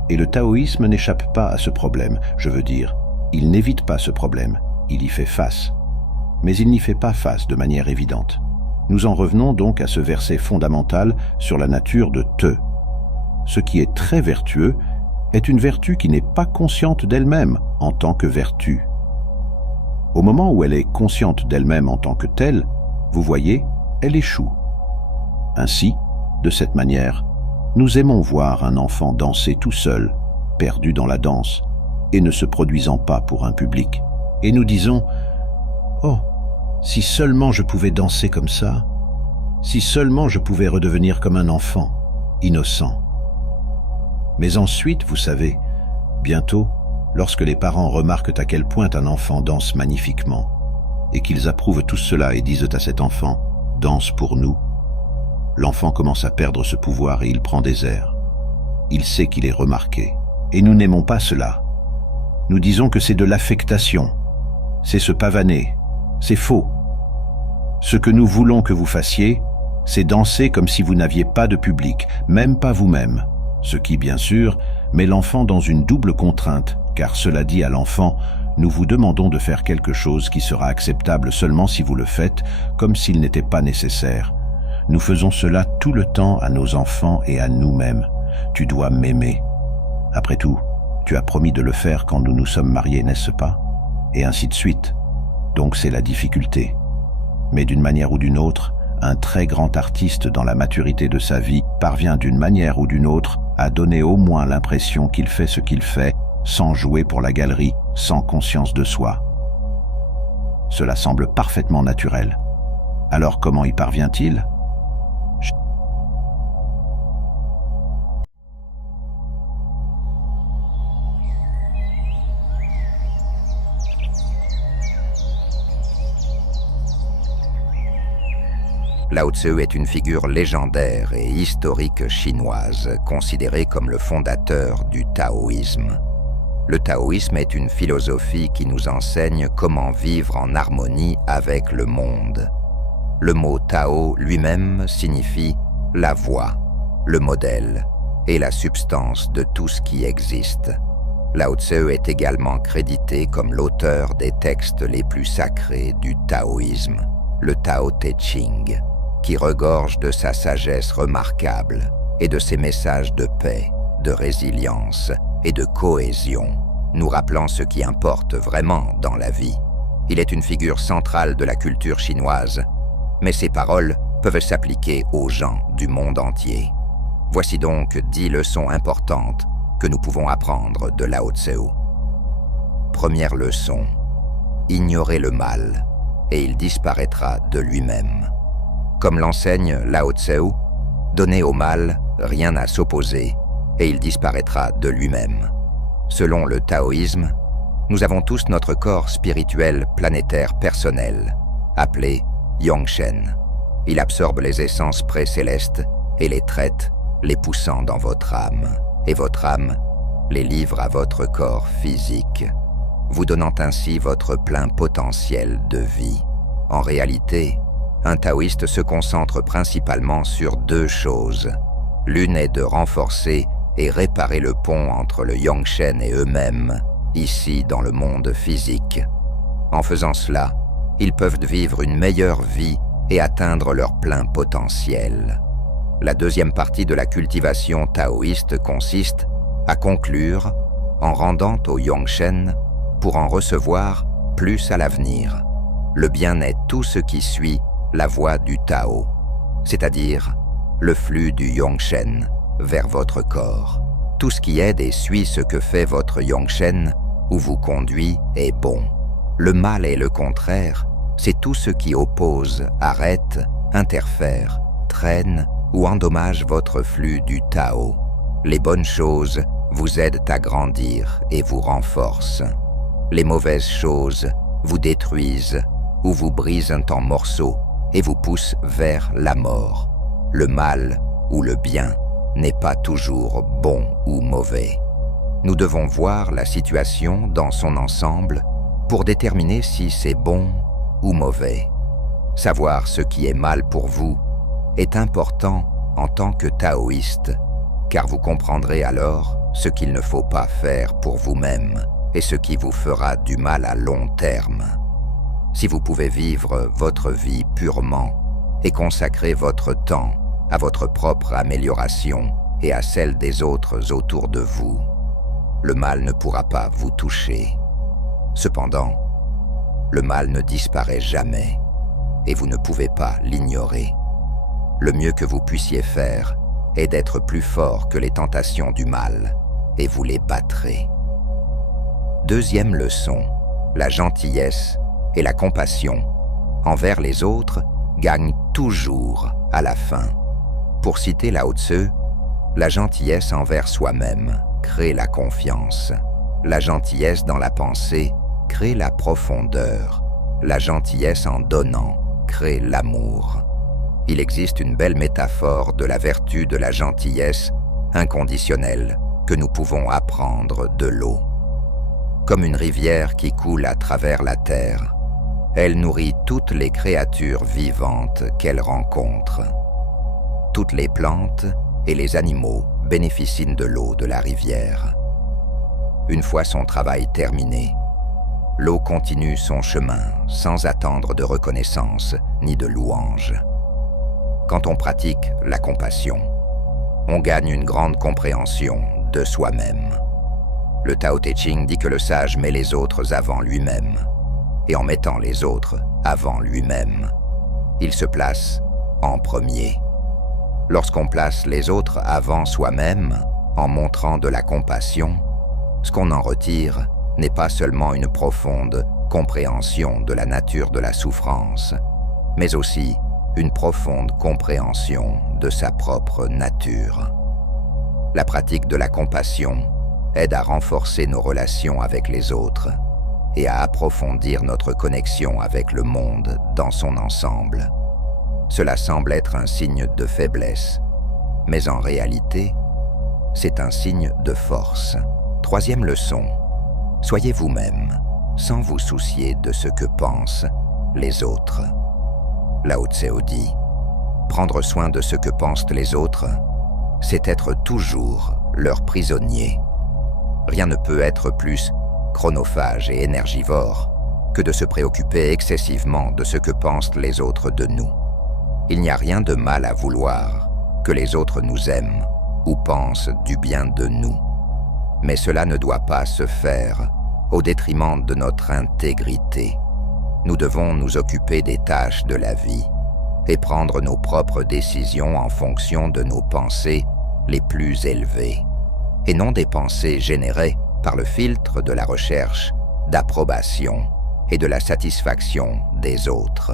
Et le taoïsme n'échappe pas à ce problème, je veux dire, il n'évite pas ce problème, il y fait face. Mais il n'y fait pas face de manière évidente. Nous en revenons donc à ce verset fondamental sur la nature de te. Ce qui est très vertueux est une vertu qui n'est pas consciente d'elle-même en tant que vertu. Au moment où elle est consciente d'elle-même en tant que telle, vous voyez, elle échoue. Ainsi, de cette manière, nous aimons voir un enfant danser tout seul, perdu dans la danse, et ne se produisant pas pour un public. Et nous disons « Oh, si seulement je pouvais danser comme ça, si seulement je pouvais redevenir comme un enfant, innocent. » Mais ensuite, vous savez, bientôt, lorsque les parents remarquent à quel point un enfant danse magnifiquement, et qu'ils approuvent tout cela et disent à cet enfant « Danse pour nous », l'enfant commence à perdre ce pouvoir et il prend des airs. Il sait qu'il est remarqué. Et nous n'aimons pas cela. Nous disons que c'est de l'affectation. C'est se pavaner. C'est faux. Ce que nous voulons que vous fassiez, c'est danser comme si vous n'aviez pas de public, même pas vous-même. Ce qui, bien sûr, met l'enfant dans une double contrainte, car cela dit à l'enfant, nous vous demandons de faire quelque chose qui sera acceptable seulement si vous le faites, comme s'il n'était pas nécessaire. Nous faisons cela tout le temps à nos enfants et à nous-mêmes. Tu dois m'aimer. Après tout, tu as promis de le faire quand nous nous sommes mariés, n'est-ce pas? Et ainsi de suite. Donc c'est la difficulté. Mais d'une manière ou d'une autre, un très grand artiste dans la maturité de sa vie parvient d'une manière ou d'une autre à donner au moins l'impression qu'il fait ce qu'il fait, sans jouer pour la galerie, sans conscience de soi. Cela semble parfaitement naturel. Alors comment y parvient-il? Lao Tzu est une figure légendaire et historique chinoise, considérée comme le fondateur du taoïsme. Le taoïsme est une philosophie qui nous enseigne comment vivre en harmonie avec le monde. Le mot Tao lui-même signifie la voie, le modèle et la substance de tout ce qui existe. Lao Tzu est également crédité comme l'auteur des textes les plus sacrés du taoïsme, le Tao Te Ching, qui regorge de sa sagesse remarquable et de ses messages de paix, de résilience et de cohésion, nous rappelant ce qui importe vraiment dans la vie. Il est une figure centrale de la culture chinoise, mais ses paroles peuvent s'appliquer aux gens du monde entier. Voici donc 10 leçons importantes que nous pouvons apprendre de Lao Tzu. Première leçon, ignorez le mal et il disparaîtra de lui-même. Comme l'enseigne Lao Tzu, donnez au mal rien à s'opposer et il disparaîtra de lui-même. Selon le taoïsme, nous avons tous notre corps spirituel planétaire personnel, appelé Yongshen. Il absorbe les essences précélestes et les traite, les poussant dans votre âme. Et votre âme les livre à votre corps physique, vous donnant ainsi votre plein potentiel de vie. En réalité, un taoïste se concentre principalement sur 2 choses. L'une est de renforcer et réparer le pont entre le Yongshen et eux-mêmes, ici dans le monde physique. En faisant cela, ils peuvent vivre une meilleure vie et atteindre leur plein potentiel. La deuxième partie de la cultivation taoïste consiste à conclure, en rendant au Yongshen pour en recevoir plus à l'avenir. Le bien est tout ce qui suit la voie du Tao, c'est-à-dire le flux du Yongchen vers votre corps. Tout ce qui aide et suit ce que fait votre Yongchen ou vous conduit est bon. Le mal et le contraire, c'est tout ce qui oppose, arrête, interfère, traîne ou endommage votre flux du Tao. Les bonnes choses vous aident à grandir et vous renforcent. Les mauvaises choses vous détruisent ou vous brisent en morceaux et vous poussent vers la mort. Le mal ou le bien n'est pas toujours bon ou mauvais. Nous devons voir la situation dans son ensemble pour déterminer si c'est bon ou mauvais. Savoir ce qui est mal pour vous est important en tant que taoïste, car vous comprendrez alors ce qu'il ne faut pas faire pour vous-même et ce qui vous fera du mal à long terme. Si vous pouvez vivre votre vie purement et consacrer votre temps à votre propre amélioration et à celle des autres autour de vous, le mal ne pourra pas vous toucher. Cependant, le mal ne disparaît jamais et vous ne pouvez pas l'ignorer. Le mieux que vous puissiez faire est d'être plus fort que les tentations du mal et vous les battrez. Deuxième leçon, la gentillesse et la compassion envers les autres gagnent toujours à la fin. Pour citer Lao Tzu, la gentillesse envers soi-même crée la confiance. La gentillesse dans la pensée crée la profondeur. La gentillesse en donnant crée l'amour. Il existe une belle métaphore de la vertu de la gentillesse inconditionnelle que nous pouvons apprendre de l'eau. Comme une rivière qui coule à travers la terre, elle nourrit toutes les créatures vivantes qu'elle rencontre. Toutes les plantes et les animaux bénéficient de l'eau de la rivière. Une fois son travail terminé, l'eau continue son chemin sans attendre de reconnaissance ni de louange. Quand on pratique la compassion, on gagne une grande compréhension de soi-même. Le Tao Te Ching dit que le sage met les autres avant lui-même, et en mettant les autres avant lui-même, il se place en premier. Lorsqu'on place les autres avant soi-même, en montrant de la compassion, ce qu'on en retire n'est pas seulement une profonde compréhension de la nature de la souffrance, mais aussi une profonde compréhension de sa propre nature. La pratique de la compassion aide à renforcer nos relations avec les autres et à approfondir notre connexion avec le monde dans son ensemble. Cela semble être un signe de faiblesse, mais en réalité, c'est un signe de force. Troisième leçon, soyez vous-même, sans vous soucier de ce que pensent les autres. Lao Tse dit, prendre soin de ce que pensent les autres, c'est être toujours leur prisonnier. Rien ne peut être plus chronophage et énergivore que de se préoccuper excessivement de ce que pensent les autres de nous. Il n'y a rien de mal à vouloir que les autres nous aiment ou pensent du bien de nous. Mais cela ne doit pas se faire au détriment de notre intégrité. Nous devons nous occuper des tâches de la vie et prendre nos propres décisions en fonction de nos pensées les plus élevées, et non des pensées générées par le filtre de la recherche d'approbation et de la satisfaction des autres.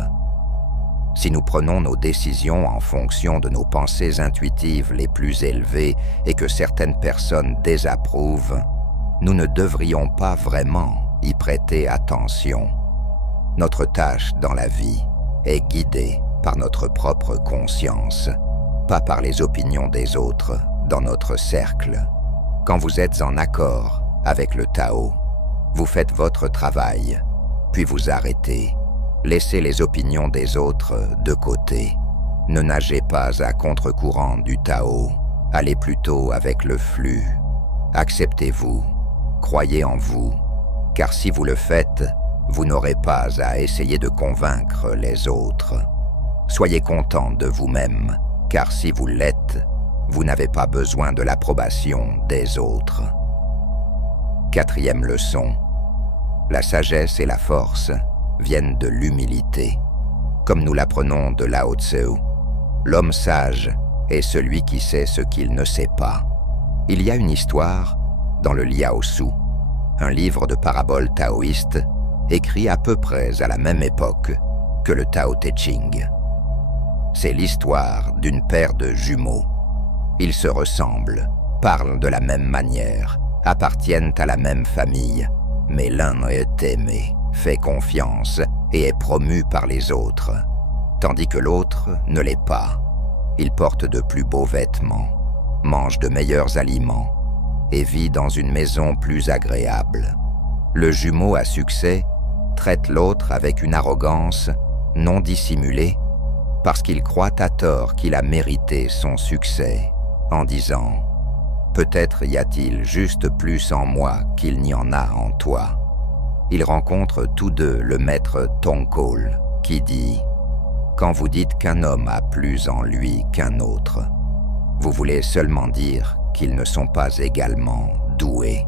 Si nous prenons nos décisions en fonction de nos pensées intuitives les plus élevées et que certaines personnes désapprouvent, nous ne devrions pas vraiment y prêter attention. Notre tâche dans la vie est guidée par notre propre conscience, pas par les opinions des autres dans notre cercle. Quand vous êtes en accord avec le Tao, vous faites votre travail, puis vous arrêtez. Laissez les opinions des autres de côté. Ne nagez pas à contre-courant du Tao. Allez plutôt avec le flux. Acceptez-vous, croyez en vous, car si vous le faites, vous n'aurez pas à essayer de convaincre les autres. Soyez content de vous-même, car si vous l'êtes, vous n'avez pas besoin de l'approbation des autres. Quatrième leçon, La sagesse et la force viennent de l'humilité. Comme nous l'apprenons de Lao Tzu, l'homme sage est celui qui sait ce qu'il ne sait pas. Il y a une histoire dans le Liao Su, un livre de paraboles taoïstes écrit à peu près à la même époque que le Tao Te Ching. C'est l'histoire d'une paire de jumeaux. Ils se ressemblent, parlent de la même manière, appartiennent à la même famille, mais l'un est aimé, fait confiance et est promu par les autres, tandis que l'autre ne l'est pas. Il porte de plus beaux vêtements, mange de meilleurs aliments et vit dans une maison plus agréable. Le jumeau à succès traite l'autre avec une arrogance non dissimulée parce qu'il croit à tort qu'il a mérité son succès en disant « Peut-être y a-t-il juste plus en moi qu'il n'y en a en toi ». Ils rencontrent tous deux le maître Tongkol qui dit « Quand vous dites qu'un homme a plus en lui qu'un autre, vous voulez seulement dire qu'ils ne sont pas également doués.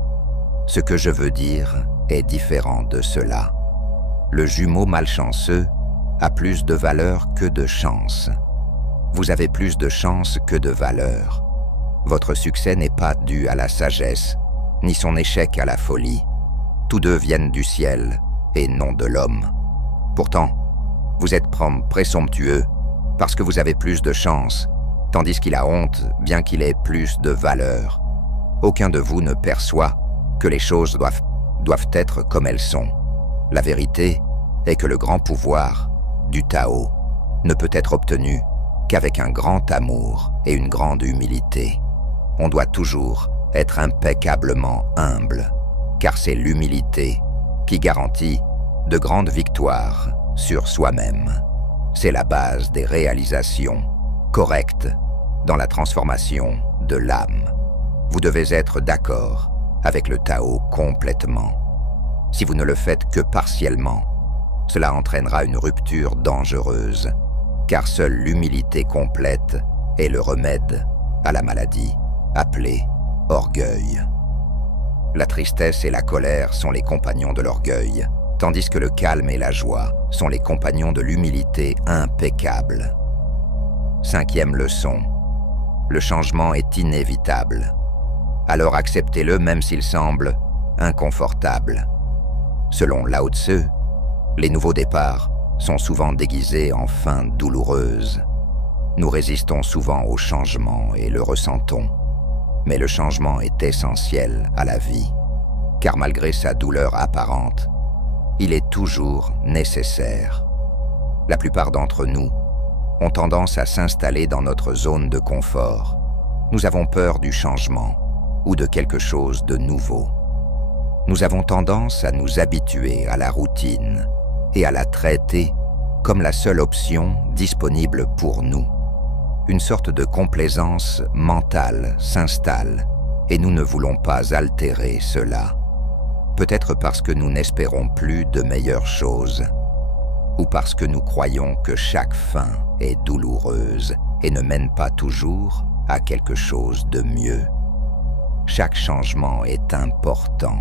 Ce que je veux dire est différent de cela. Le jumeau malchanceux a plus de valeur que de chance. Vous avez plus de chance que de valeur. Votre succès n'est pas dû à la sagesse, ni son échec à la folie. Tous deux viennent du ciel et non de l'homme. Pourtant, vous êtes présomptueux parce que vous avez plus de chance, tandis qu'il a honte bien qu'il ait plus de valeur. Aucun de vous ne perçoit que les choses doivent être comme elles sont. La vérité est que le grand pouvoir du Tao ne peut être obtenu qu'avec un grand amour et une grande humilité. On doit toujours être impeccablement humble, car c'est l'humilité qui garantit de grandes victoires sur soi-même. C'est la base des réalisations correctes dans la transformation de l'âme. Vous devez être d'accord avec le Tao complètement. Si vous ne le faites que partiellement, cela entraînera une rupture dangereuse, car seule l'humilité complète est le remède à la maladie appelée orgueil. La tristesse et la colère sont les compagnons de l'orgueil, tandis que le calme et la joie sont les compagnons de l'humilité impeccable. 5e leçon. Le changement est inévitable. Alors acceptez-le même s'il semble inconfortable. Selon Lao Tzu, les nouveaux départs sont souvent déguisés en fins douloureuses. Nous résistons souvent au changement et le ressentons. Mais le changement est essentiel à la vie, car malgré sa douleur apparente, il est toujours nécessaire. La plupart d'entre nous ont tendance à s'installer dans notre zone de confort. Nous avons peur du changement ou de quelque chose de nouveau. Nous avons tendance à nous habituer à la routine et à la traiter comme la seule option disponible pour nous. Une sorte de complaisance mentale s'installe et nous ne voulons pas altérer cela. Peut-être parce que nous n'espérons plus de meilleures choses, ou parce que nous croyons que chaque fin est douloureuse et ne mène pas toujours à quelque chose de mieux. Chaque changement est important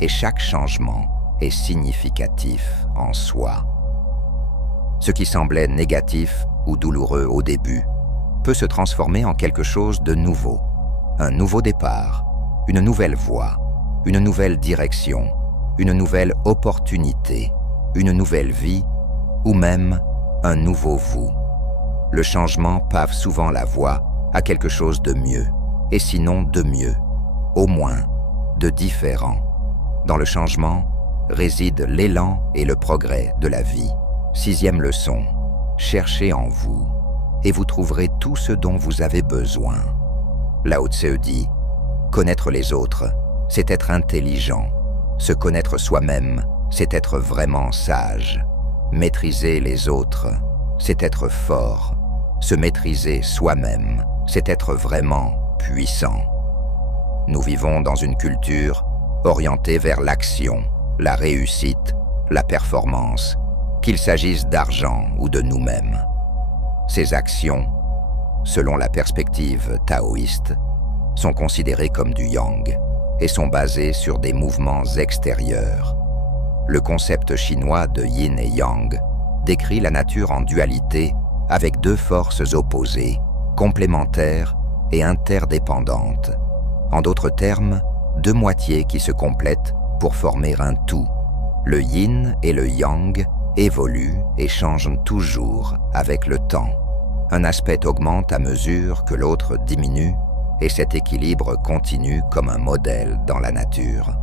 et chaque changement est significatif en soi. Ce qui semblait négatif ou douloureux au début peut se transformer en quelque chose de nouveau, un nouveau départ, une nouvelle voie, une nouvelle direction, une nouvelle opportunité, une nouvelle vie ou même un nouveau vous. Le changement pave souvent la voie à quelque chose de mieux, et sinon de mieux, au moins de différent. Dans le changement réside l'élan et le progrès de la vie. 6e leçon, cherchez en vous et vous trouverez tout ce dont vous avez besoin. Lao Tzu dit, connaître les autres, c'est être intelligent. Se connaître soi-même, c'est être vraiment sage. Maîtriser les autres, c'est être fort. Se maîtriser soi-même, c'est être vraiment puissant. Nous vivons dans une culture orientée vers l'action, la réussite, la performance, qu'il s'agisse d'argent ou de nous-mêmes. Ces actions, selon la perspective taoïste, sont considérées comme du yang et sont basées sur des mouvements extérieurs. le concept chinois de yin et yang, décrit la nature en dualité avec deux forces opposées, complémentaires et interdépendantes. En d'autres termes, deux moitiés qui se complètent pour former un tout. Le yin et le yang évoluent et changent toujours avec le temps. Un aspect augmente à mesure que l'autre diminue et cet équilibre continue comme un modèle dans la nature.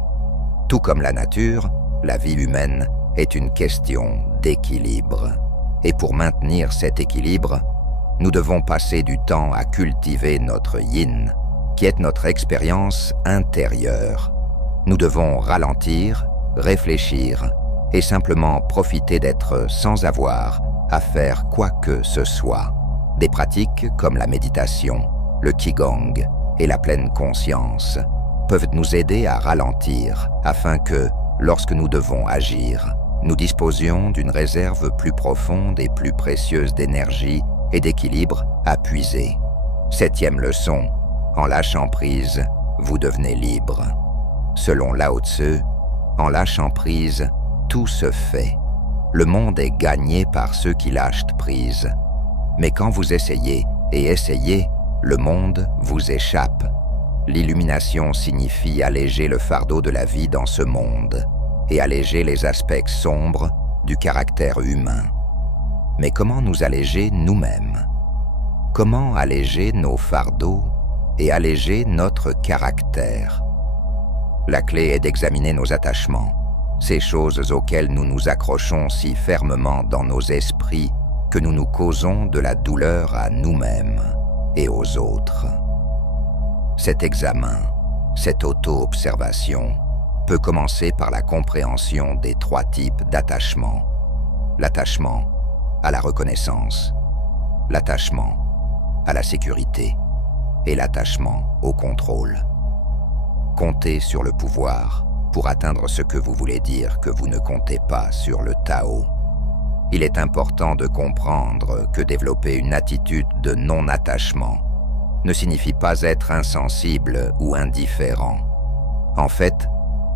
Tout comme la nature, la vie humaine est une question d'équilibre. Et pour maintenir cet équilibre, nous devons passer du temps à cultiver notre yin, qui est notre expérience intérieure. Nous devons ralentir, réfléchir et simplement profiter d'être sans avoir à faire quoi que ce soit. Des pratiques comme la méditation, le qigong et la pleine conscience peuvent nous aider à ralentir afin que, lorsque nous devons agir, nous disposions d'une réserve plus profonde et plus précieuse d'énergie et d'équilibre à puiser. 7e leçon, en lâchant prise, vous devenez libre. Selon Lao Tzu, en lâchant prise, tout se fait. Le monde est gagné par ceux qui lâchent prise. Mais quand vous essayez et essayez, le monde vous échappe. L'illumination signifie alléger le fardeau de la vie dans ce monde et alléger les aspects sombres du caractère humain. Mais comment nous alléger nous-mêmes? Comment alléger nos fardeaux et alléger notre caractère? La clé est d'examiner nos attachements, ces choses auxquelles nous nous accrochons si fermement dans nos esprits que nous nous causons de la douleur à nous-mêmes et aux autres. Cet examen, cette auto-observation, peut commencer par la compréhension des 3 types d'attachement. L'attachement à la reconnaissance, l'attachement à la sécurité et l'attachement au contrôle. Comptez sur le pouvoir pour atteindre ce que vous voulez dire que vous ne comptez pas sur le Tao. Il est important de comprendre que développer une attitude de non-attachement ne signifie pas être insensible ou indifférent. En fait,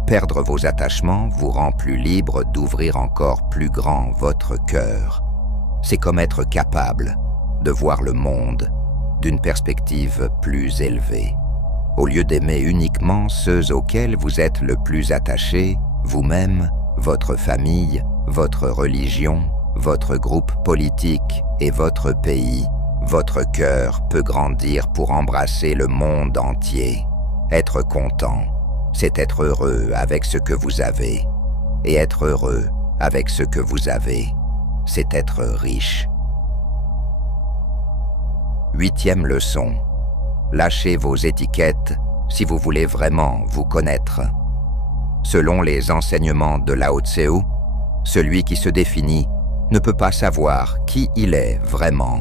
perdre vos attachements vous rend plus libre d'ouvrir encore plus grand votre cœur. C'est comme être capable de voir le monde d'une perspective plus élevée. Au lieu d'aimer uniquement ceux auxquels vous êtes le plus attaché, vous-même, votre famille, votre religion, votre groupe politique et votre pays, votre cœur peut grandir pour embrasser le monde entier. Être content, c'est être heureux avec ce que vous avez. Et être heureux avec ce que vous avez, c'est être riche. 8e leçon. Lâchez vos étiquettes si vous voulez vraiment vous connaître. Selon les enseignements de Lao Tzu, celui qui se définit ne peut pas savoir qui il est vraiment.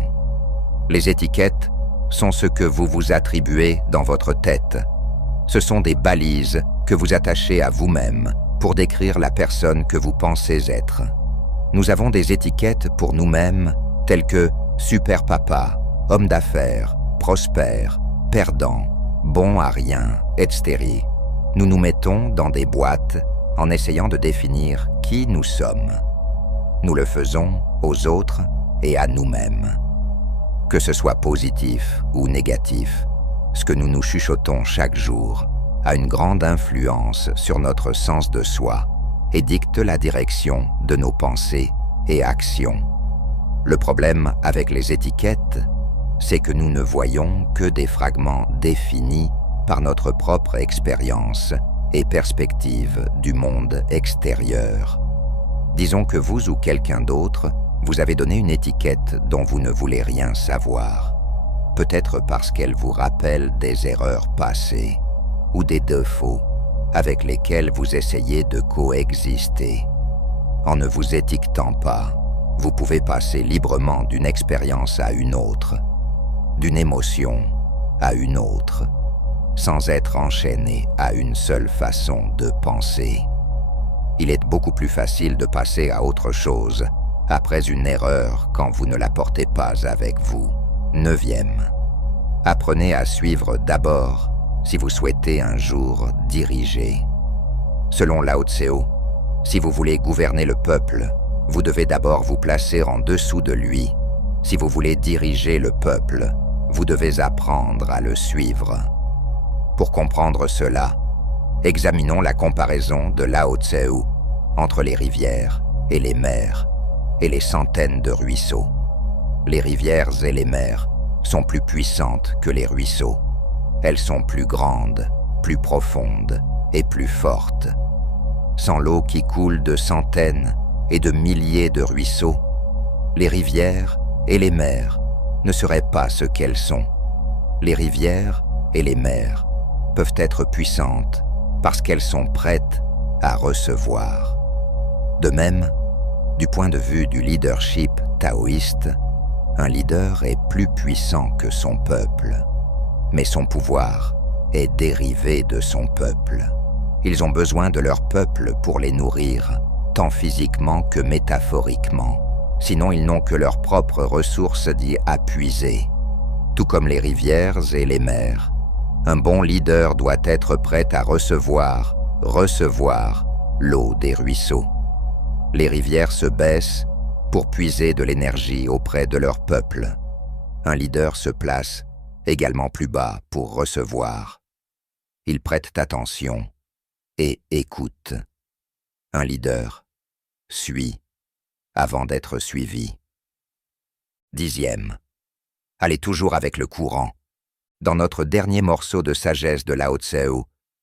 Les étiquettes sont ce que vous vous attribuez dans votre tête. Ce sont des balises que vous attachez à vous-même pour décrire la personne que vous pensez être. Nous avons des étiquettes pour nous-mêmes telles que super papa, homme d'affaires, prospère, perdant, bon à rien, etc. Nous nous mettons dans des boîtes en essayant de définir qui nous sommes. Nous le faisons aux autres et à nous-mêmes. Que ce soit positif ou négatif, ce que nous nous chuchotons chaque jour a une grande influence sur notre sens de soi et dicte la direction de nos pensées et actions. Le problème avec les étiquettes, c'est que nous ne voyons que des fragments définis par notre propre expérience et perspective du monde extérieur. Disons que vous ou quelqu'un d'autre vous avez donné une étiquette dont vous ne voulez rien savoir, peut-être parce qu'elle vous rappelle des erreurs passées ou des défauts avec lesquels vous essayez de coexister. En ne vous étiquetant pas, vous pouvez passer librement d'une expérience à une autre, d'une émotion à une autre, sans être enchaîné à une seule façon de penser. Il est beaucoup plus facile de passer à autre chose après une erreur quand vous ne la portez pas avec vous. 9e. Apprenez à suivre d'abord si vous souhaitez un jour diriger. Selon Lao Tzu, Si vous voulez gouverner le peuple, vous devez d'abord vous placer en dessous de lui. Si vous voulez diriger le peuple, vous devez apprendre à le suivre. Pour comprendre cela, examinons la comparaison de Lao Tse entre les rivières et les mers et les centaines de ruisseaux. Les rivières et les mers sont plus puissantes que les ruisseaux. Elles sont plus grandes, plus profondes et plus fortes. Sans l'eau qui coule de centaines et de milliers de ruisseaux, les rivières et les mers ne seraient pas ce qu'elles sont. Les rivières et les mers peuvent être puissantes parce qu'elles sont prêtes à recevoir. De même, du point de vue du leadership taoïste, un leader est plus puissant que son peuple, mais son pouvoir est dérivé de son peuple. Ils ont besoin de leur peuple pour les nourrir, tant physiquement que métaphoriquement. Sinon, ils n'ont que leurs propres ressources d'y appuiser. Tout comme les rivières et les mers, un bon leader doit être prêt à recevoir l'eau des ruisseaux. Les rivières se baissent pour puiser de l'énergie auprès de leur peuple. Un leader se place également plus bas pour recevoir. Il prête attention et écoute. Un leader suit avant d'être suivi. 10e. Allez toujours avec le courant. Dans notre dernier morceau de sagesse de Lao Tse,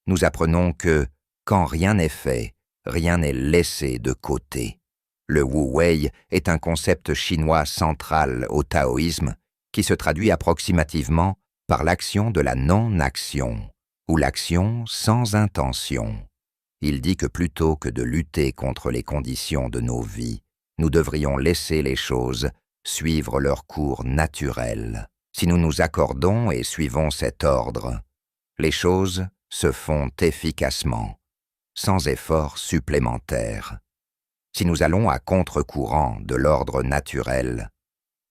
nous apprenons que, quand rien n'est fait, rien n'est laissé de côté. Le Wu Wei est un concept chinois central au taoïsme qui se traduit approximativement par l'action de la non-action, ou l'action sans intention. Il dit que plutôt que de lutter contre les conditions de nos vies, nous devrions laisser les choses suivre leur cours naturel. Si nous nous accordons et suivons cet ordre, les choses se font efficacement, sans effort supplémentaire. Si nous allons à contre-courant de l'ordre naturel,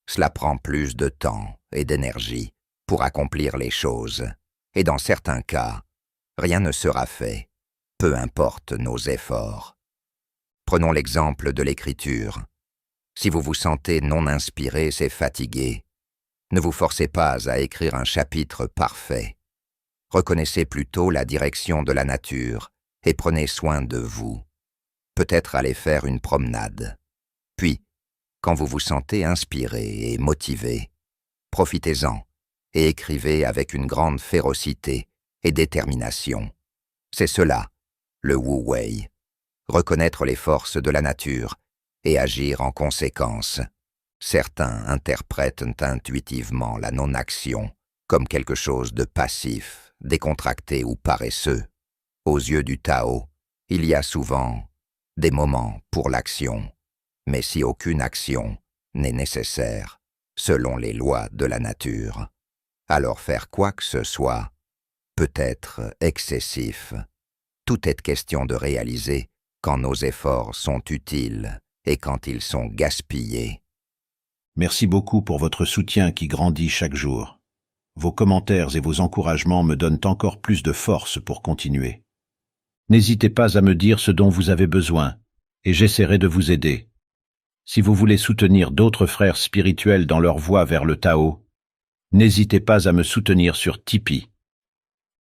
cela prend plus de temps et d'énergie pour accomplir les choses, et dans certains cas, rien ne sera fait, peu importe nos efforts. Prenons l'exemple de l'écriture. Si vous vous sentez non inspiré, c'est fatigué. Ne vous forcez pas à écrire un chapitre parfait. Reconnaissez plutôt la direction de la nature et prenez soin de vous. Peut-être aller faire une promenade. Puis, quand vous vous sentez inspiré et motivé, profitez-en et écrivez avec une grande férocité et détermination. C'est cela, le Wu Wei. Reconnaître les forces de la nature et agir en conséquence. Certains interprètent intuitivement la non-action comme quelque chose de passif, décontracté ou paresseux. Aux yeux du Tao, il y a souvent des moments pour l'action, mais si aucune action n'est nécessaire, selon les lois de la nature, alors faire quoi que ce soit peut être excessif. Tout est question de réaliser quand nos efforts sont utiles et quand ils sont gaspillés. Merci beaucoup pour votre soutien qui grandit chaque jour. Vos commentaires et vos encouragements me donnent encore plus de force pour continuer. N'hésitez pas à me dire ce dont vous avez besoin, et j'essaierai de vous aider. Si vous voulez soutenir d'autres frères spirituels dans leur voie vers le Tao, n'hésitez pas à me soutenir sur Tipeee.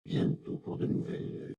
Bientôt pour de nouvelles